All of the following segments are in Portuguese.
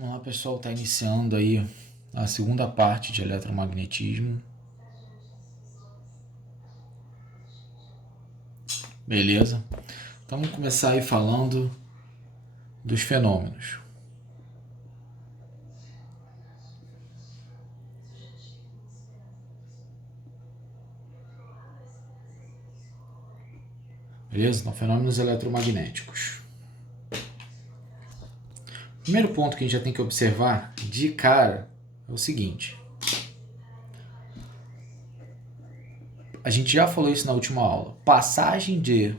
Vamos lá, pessoal, está iniciando aí a segunda parte de eletromagnetismo. Beleza? Então vamos começar aí falando dos fenômenos. Beleza? Então, fenômenos eletromagnéticos. O primeiro ponto que a gente já tem que observar de cara é o seguinte. A gente já falou isso na última aula. Passagem de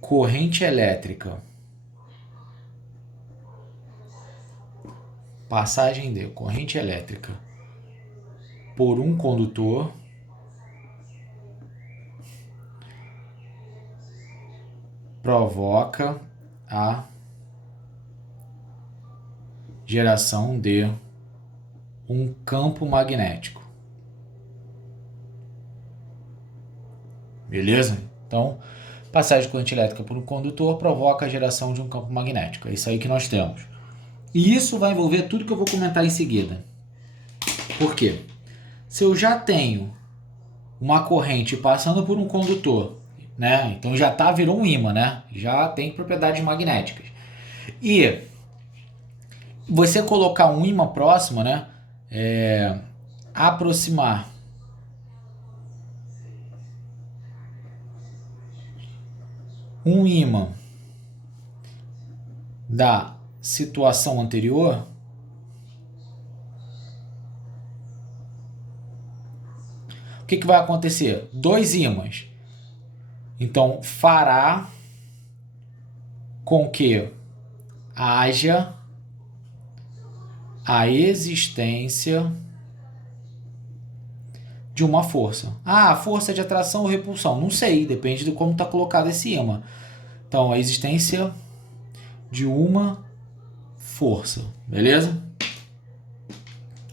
corrente elétrica. Passagem de corrente elétrica por um condutor provoca a geração de um campo magnético. Beleza? Então, passagem de corrente elétrica por um condutor provoca a geração de um campo magnético. É isso aí que nós temos. E isso vai envolver tudo que eu vou comentar em seguida. Por quê? Se eu já tenho uma corrente passando por um condutor, né? Então já virou um ímã, né? Já tem propriedades magnéticas. E você colocar um ímã próximo, né? Aproximar um ímã da situação anterior, o que vai acontecer? Dois ímãs. Então, fará com que haja a existência de uma força. Ah, força de atração ou repulsão? Não sei, depende de como está colocado esse ímã. Então, a existência de uma força, beleza?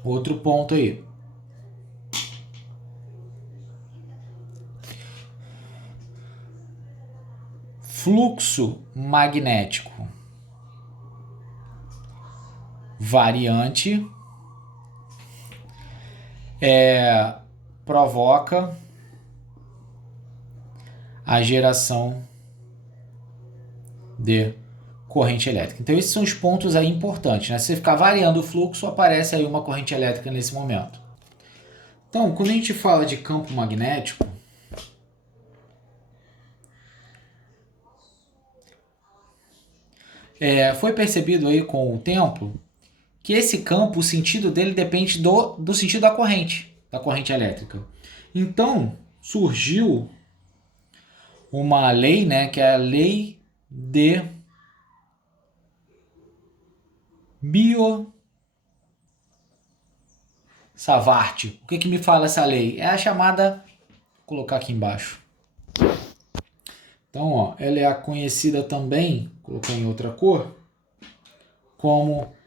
Outro ponto aí. Fluxo magnético variante provoca a geração de corrente elétrica. Então esses são os pontos aí importantes, né? Se você ficar variando o fluxo, aparece aí uma corrente elétrica nesse momento. Então, quando a gente fala de campo magnético, foi percebido aí com o tempo que esse campo, o sentido dele depende do sentido da corrente elétrica. Então, surgiu uma lei, né, que é a lei de Biot-Savart. O que me fala essa lei? É a chamada, vou colocar aqui embaixo. Então, ó, ela é a conhecida também, colocar em outra cor, como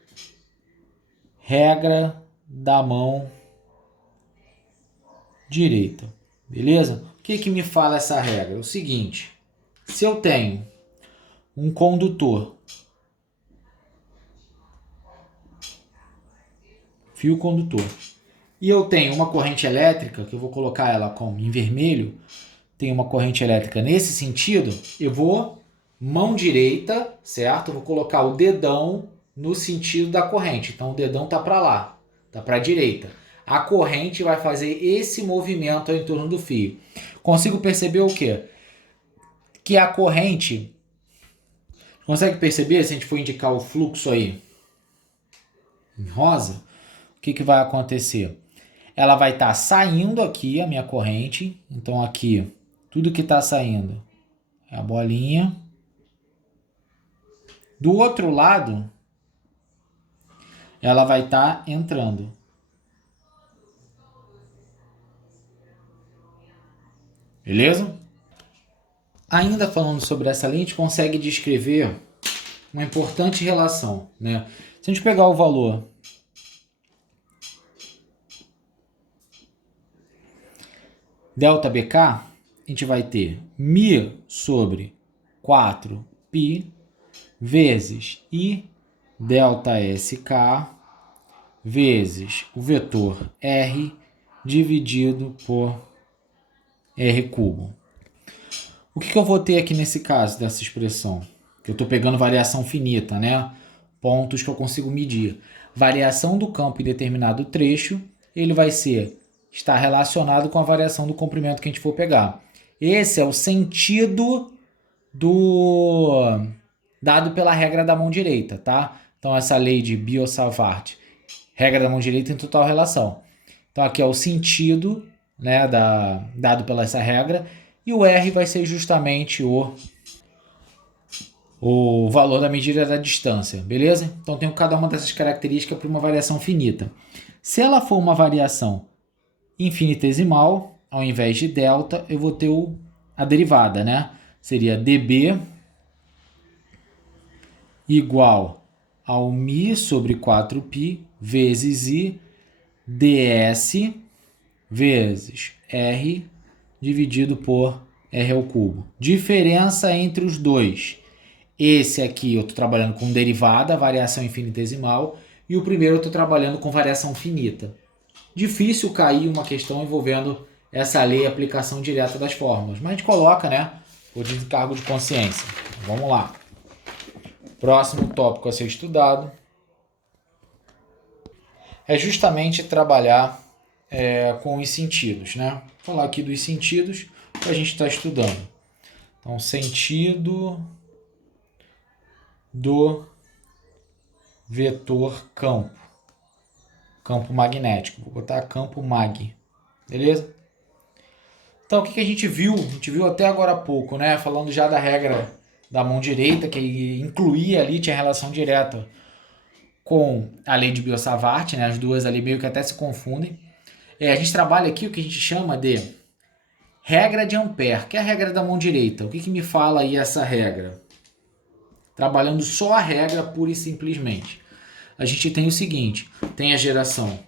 regra da mão direita. Beleza? O que me fala essa regra? O seguinte, se eu tenho um condutor, fio condutor, e eu tenho uma corrente elétrica, que eu vou colocar ela como em vermelho, tem uma corrente elétrica nesse sentido, eu vou mão direita, certo? Eu vou colocar o dedão no sentido da corrente. Então o dedão tá para lá, tá para a direita. A corrente vai fazer esse movimento em torno do fio. Consigo perceber o quê? Que a corrente... Consegue perceber se a gente for indicar o fluxo aí em rosa? O que vai acontecer? Ela vai estar saindo aqui, a minha corrente. Então aqui, tudo que está saindo é a bolinha. Do outro lado, ela vai estar entrando. Beleza? Ainda falando sobre essa lei, a gente consegue descrever uma importante relação, né? Se a gente pegar o valor delta BK, a gente vai ter μ sobre 4π vezes I delta SK vezes o vetor R dividido por R cubo. O que eu vou ter aqui nesse caso dessa expressão? Que eu estou pegando variação finita, né? Pontos que eu consigo medir. Variação do campo em determinado trecho, ele vai estar relacionado com a variação do comprimento que a gente for pegar. Esse é o sentido dado pela regra da mão direita, tá? Então essa lei de Biot-Savart, regra da mão direita em total relação. Então aqui é o sentido, né, dado pela essa regra, e o R vai ser justamente o valor da medida da distância, beleza? Então tenho cada uma dessas características para uma variação finita. Se ela for uma variação infinitesimal, ao invés de delta, eu vou ter a derivada, né? Seria dB igual ao μ sobre 4π vezes I ds vezes R dividido por R ao cubo. Diferença entre os dois. Esse aqui eu estou trabalhando com derivada, variação infinitesimal, e o primeiro eu estou trabalhando com variação finita. Difícil cair uma questão envolvendo essa lei e aplicação direta das fórmulas, mas a gente coloca, né, o desencargo de consciência. Vamos lá. Próximo tópico a ser estudado é justamente trabalhar com os sentidos, né? Vou falar aqui dos sentidos que a gente está estudando. Então, sentido do vetor campo. Campo magnético. Vou botar campo mag. Beleza? Então, o que a gente viu? A gente viu até agora há pouco, né? Falando já da regra da mão direita, que incluía ali, tinha relação direta com a lei de Biot-Savart, né? As duas ali meio que até se confundem. A gente trabalha aqui o que a gente chama de regra de Ampère, que é a regra da mão direita. O que me fala aí essa regra? Trabalhando só a regra pura e simplesmente. A gente tem o seguinte, tem a geração.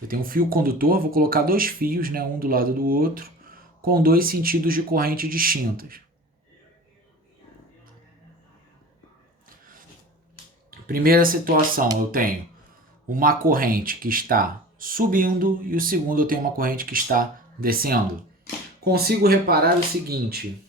Eu tenho um fio condutor, vou colocar dois fios, né, um do lado do outro, com dois sentidos de corrente distintos. Primeira situação, eu tenho uma corrente que está subindo e o segundo eu tenho uma corrente que está descendo. Consigo reparar o seguinte.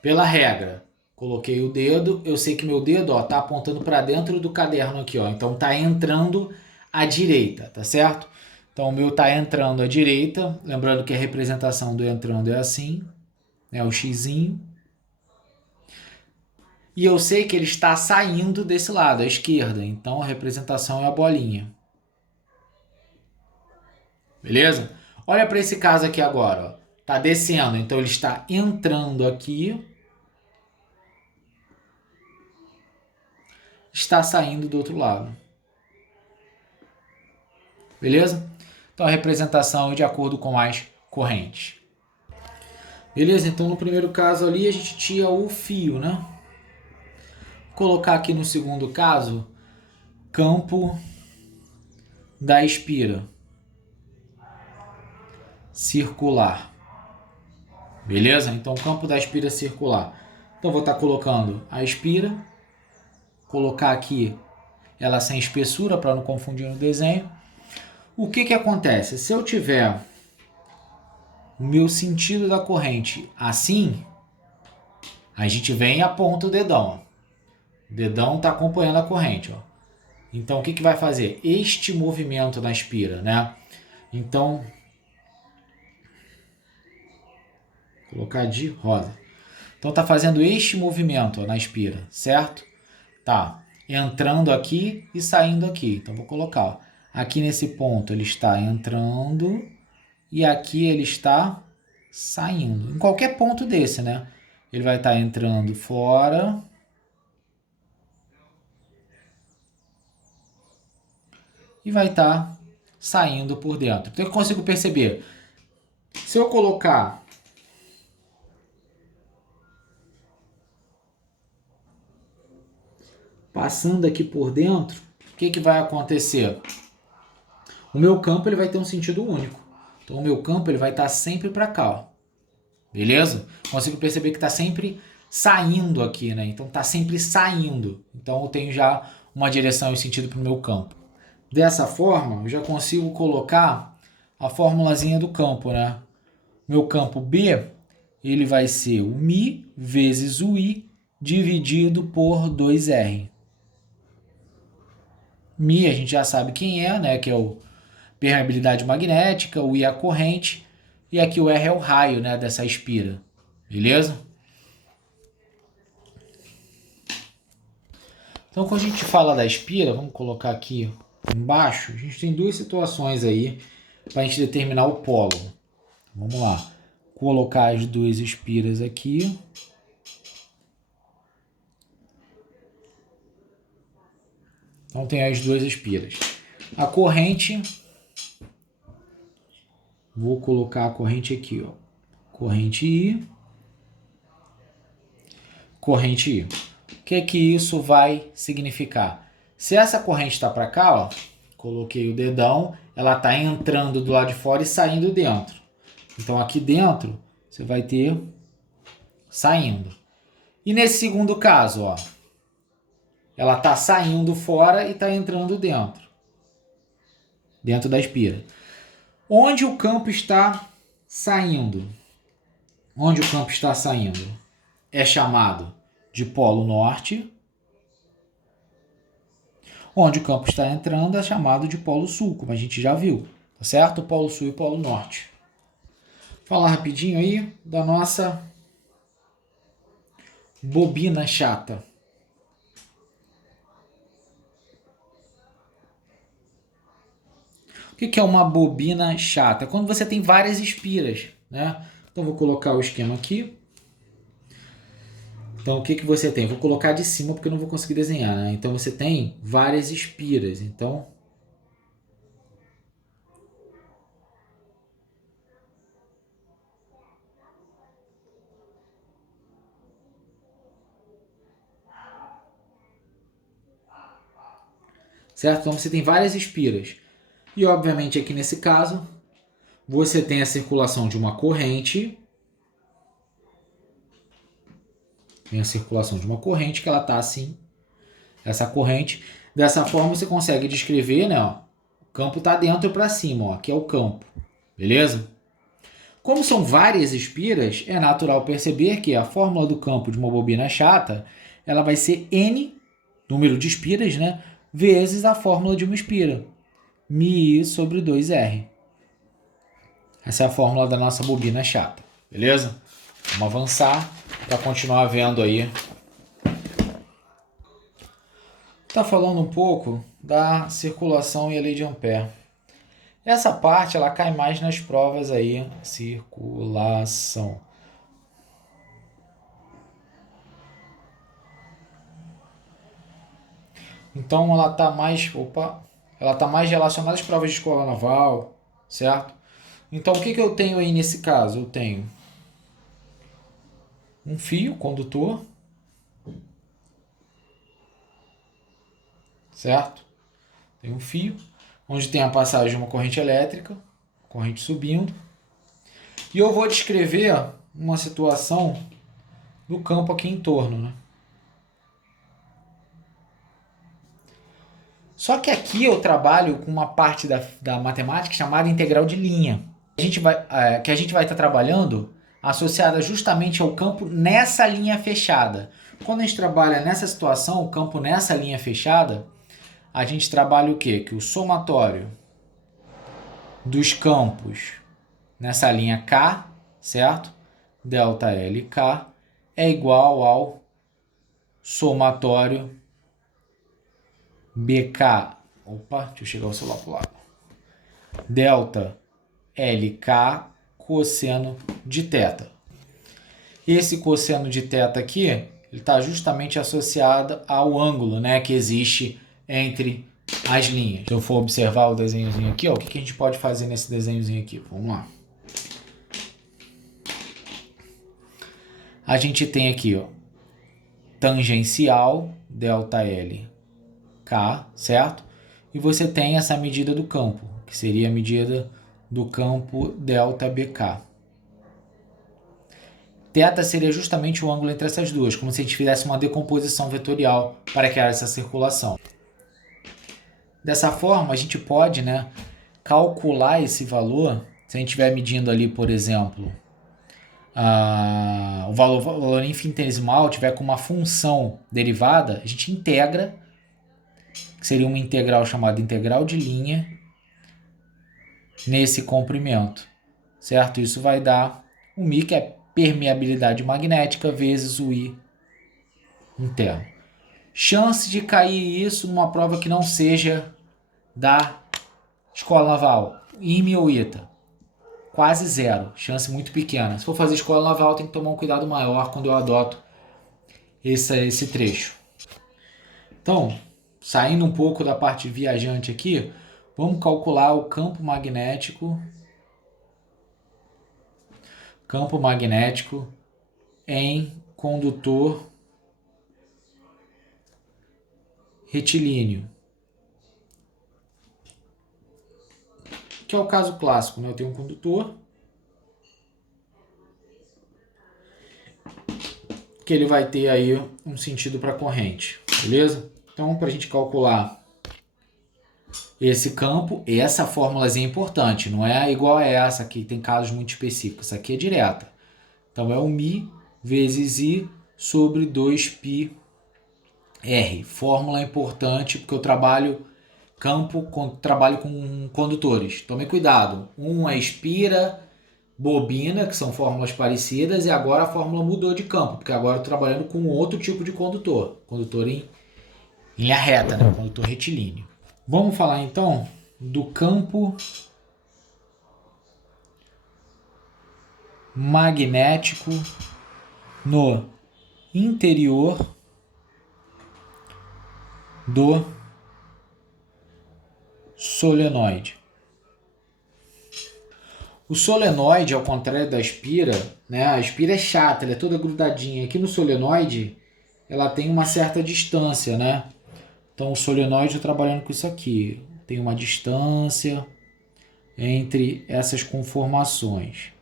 Pela regra, coloquei o dedo, eu sei que meu dedo está apontando para dentro do caderno aqui, ó, então está entrando à direita, tá certo? Então o meu está entrando à direita, lembrando que a representação do entrando é assim, né, o xizinho. E eu sei que ele está saindo desse lado, à esquerda, então a representação é a bolinha. Beleza? Olha para esse caso aqui agora, ó. Tá descendo, então ele está entrando aqui, está saindo do outro lado. Beleza? Então a representação é de acordo com as correntes. Beleza? Então no primeiro caso ali a gente tinha o fio, né? Vou colocar aqui no segundo caso, campo da espira circular. Beleza? Então campo da espira circular. Então vou estar colocando a espira, colocar aqui ela sem espessura para não confundir no desenho. O que acontece? Se eu tiver o meu sentido da corrente assim, a gente vem e aponta o dedão. O dedão está acompanhando a corrente. Ó. Então o que vai fazer? Este movimento na espira, né? Então, vou colocar de rosa. Então está fazendo este movimento ó, na espira, certo? Tá entrando aqui e saindo aqui. Então vou colocar, ó, aqui nesse ponto ele está entrando e aqui ele está saindo. Em qualquer ponto desse, né? Ele vai estar entrando fora e vai estar saindo por dentro. Então eu consigo perceber. Se eu colocar passando aqui por dentro, o que vai acontecer? O meu campo ele vai ter um sentido único. Então o meu campo ele vai estar sempre para cá, ó. Beleza? Consigo perceber que está sempre saindo aqui, né? Então tá sempre saindo. Então eu tenho já uma direção e sentido para o meu campo. Dessa forma, eu já consigo colocar a formulazinha do campo, né? Meu campo B, ele vai ser o Mi vezes o I dividido por 2R. Mi a gente já sabe quem é, né? Que é o permeabilidade magnética, o I é a corrente, e aqui o R é o raio, né, dessa espira. Beleza? Então, quando a gente fala da espira, vamos colocar aqui embaixo, a gente tem duas situações aí para a gente determinar o polo. Vamos lá. Colocar as duas espiras aqui. Então, tem as duas espiras. A corrente, vou colocar a corrente aqui, ó. Corrente I. Corrente I. O que isso vai significar? Se essa corrente está para cá, ó, coloquei o dedão, ela está entrando do lado de fora e saindo dentro. Então aqui dentro você vai ter saindo. E nesse segundo caso, ó, ela está saindo fora e está entrando dentro. Dentro da espira. Onde o campo está saindo? Onde o campo está saindo? É chamado de polo norte. Onde o campo está entrando é chamado de polo sul, como a gente já viu. Tá certo? Polo sul e polo norte. Vou falar rapidinho aí da nossa bobina chata. O que é uma bobina chata? Quando você tem várias espiras, né? Então vou colocar o esquema aqui. Então o que você tem? Vou colocar de cima porque eu não vou conseguir desenhar, né? Então você tem várias espiras. Então certo? Então você tem várias espiras. E obviamente aqui nesse caso, você tem a circulação de uma corrente. Tem a circulação de uma corrente que ela está assim. Essa corrente. Dessa forma você consegue descrever, né? Ó, o campo está dentro para cima, ó, aqui é o campo. Beleza? Como são várias espiras, é natural perceber que a fórmula do campo de uma bobina chata, ela vai ser N, número de espiras, né? Vezes a fórmula de uma espira. Mi sobre 2R. Essa é a fórmula da nossa bobina chata. Beleza? Vamos avançar para continuar vendo aí. Está falando um pouco da circulação e a lei de Ampère. Essa parte ela cai mais nas provas aí, circulação. Então ela está mais relacionada às provas de escola naval, certo? Então o que eu tenho aí nesse caso? Eu tenho um fio condutor, certo? Tem um fio onde tem a passagem de uma corrente elétrica, corrente subindo. E eu vou descrever uma situação do campo aqui em torno, né? Só que aqui eu trabalho com uma parte da matemática chamada integral de linha. Que a gente vai estar trabalhando associada justamente ao campo nessa linha fechada. Quando a gente trabalha nessa situação, o campo nessa linha fechada, a gente trabalha o quê? Que o somatório dos campos nessa linha K, certo? Delta LK é igual ao somatório BK. Opa, deixa eu chegar o celular para o lado. Delta LK cosseno de θ. Esse cosseno de θ aqui, ele está justamente associado ao ângulo, né, que existe entre as linhas. Se eu for observar o desenhozinho aqui, ó, o que a gente pode fazer nesse desenhozinho aqui? Vamos lá. A gente tem aqui, ó, tangencial ΔL K, certo? E você tem essa medida do campo, que seria a medida do campo ΔBK. Θ seria justamente o ângulo entre essas duas, como se a gente fizesse uma decomposição vetorial para criar essa circulação. Dessa forma, a gente pode, né, calcular esse valor, se a gente estiver medindo ali, por exemplo, o valor infinitesimal, tiver com uma função derivada, a gente integra, que seria uma integral chamada integral de linha, nesse comprimento, certo? Isso vai dar o μ, que é permeabilidade magnética, vezes o I interno. Chance de cair isso numa prova que não seja da escola naval, IME ou ITA, quase zero, chance muito pequena. Se for fazer escola naval, tem que tomar um cuidado maior quando eu adoto esse trecho. Então, saindo um pouco da parte viajante aqui, vamos calcular o campo magnético em condutor retilíneo, que é o caso clássico, né? Eu tenho um condutor que ele vai ter aí um sentido para a corrente, beleza? Então, para a gente calcular esse campo, essa fórmula é importante, não é igual a essa aqui, tem casos muito específicos, essa aqui é direta. Então, é o μ vezes I sobre 2πr. Fórmula importante, porque eu trabalho com condutores. Tome cuidado. Um é espira, bobina, que são fórmulas parecidas, e agora a fórmula mudou de campo, porque agora eu estou trabalhando com outro tipo de condutor. Condutor em linha reta, né? Condutor retilíneo. Vamos falar então do campo magnético no interior do solenoide. O solenoide, ao contrário da espira, né? A espira é chata, ela é toda grudadinha. Aqui no solenoide, ela tem uma certa distância, né? Então o solenoide, eu trabalhando com isso aqui, tem uma distância entre essas conformações.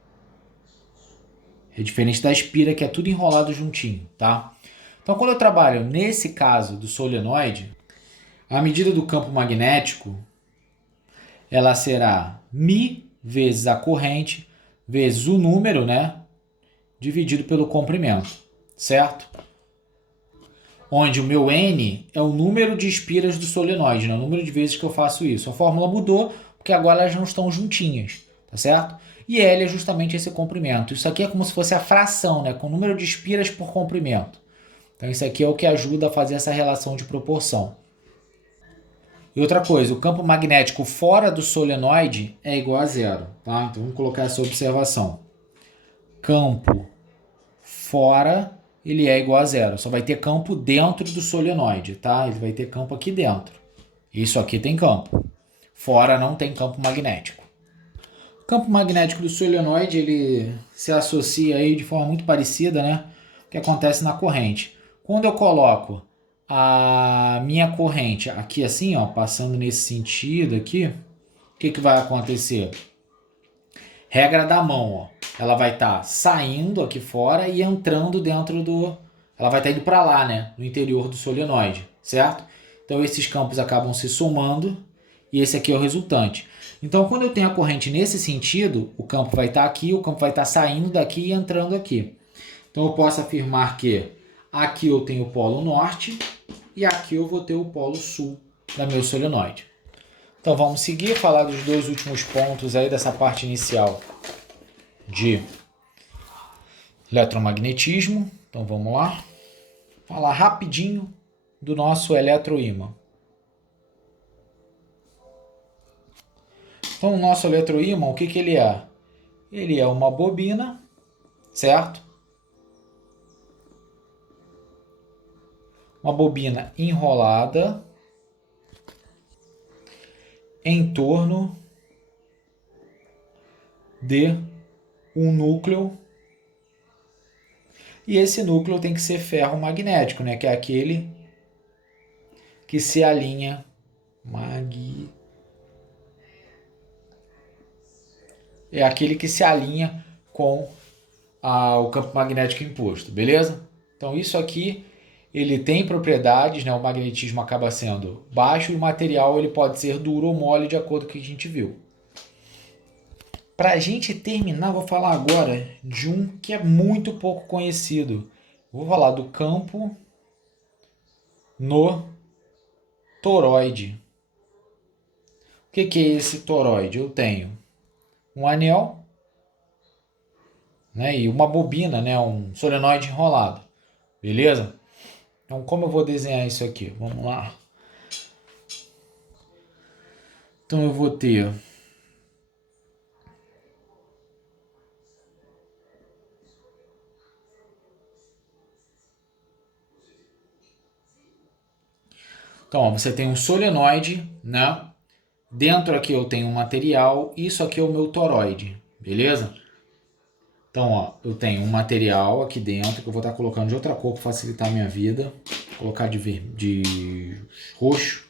É diferente da espira, que é tudo enrolado juntinho, tá? Então quando eu trabalho nesse caso do solenoide, a medida do campo magnético, ela será μ vezes a corrente, vezes o número, né? Dividido pelo comprimento, certo? Onde o meu N é o número de espiras do solenoide, né? O número de vezes que eu faço isso. A fórmula mudou, porque agora elas não estão juntinhas, tá certo? E L é justamente esse comprimento. Isso aqui é como se fosse a fração, né? Com o número de espiras por comprimento. Então isso aqui é o que ajuda a fazer essa relação de proporção. E outra coisa, o campo magnético fora do solenoide é igual a zero, tá? Então vamos colocar essa observação. Campo fora, ele é igual a zero. Só vai ter campo dentro do solenoide, tá? Ele vai ter campo aqui dentro. Isso aqui tem campo. Fora não tem campo magnético. O campo magnético do solenoide, ele se associa aí de forma muito parecida, né? O que acontece na corrente. Quando eu coloco a minha corrente aqui assim, ó, passando nesse sentido aqui, o que vai acontecer? Regra da mão, ó. Ela vai estar saindo aqui fora e entrando dentro do... Ela vai estar indo para lá, né? No interior do solenoide, certo? Então esses campos acabam se somando e esse aqui é o resultante. Então quando eu tenho a corrente nesse sentido, o campo vai estar aqui, o campo vai estar saindo daqui e entrando aqui. Então eu posso afirmar que aqui eu tenho o polo norte e aqui eu vou ter o polo sul da meu solenoide. Então vamos seguir, falar dos dois últimos pontos aí dessa parte inicial de eletromagnetismo. Então vamos lá, falar rapidinho do nosso eletroímã. Então o nosso eletroímã, o que ele é? Ele é uma bobina, certo? Uma bobina enrolada em torno de um núcleo. E esse núcleo tem que ser ferromagnético, né? Que é aquele que se alinha com o campo magnético imposto, beleza? Então isso aqui, ele tem propriedades, né? O magnetismo acaba sendo baixo e o material ele pode ser duro ou mole de acordo com o que a gente viu. Para a gente terminar, vou falar agora de um que é muito pouco conhecido. Vou falar do campo no toroide. O que é esse toroide? Eu tenho um anel, né, e uma bobina, né, um solenoide enrolado. Beleza? Então, como eu vou desenhar isso aqui? Vamos lá. Então, eu vou ter então, ó, você tem um solenoide, né? Dentro aqui eu tenho um material, isso aqui é o meu toroide, beleza? Então, ó, eu tenho um material aqui dentro que eu vou estar colocando de outra cor para facilitar a minha vida. Vou colocar de roxo.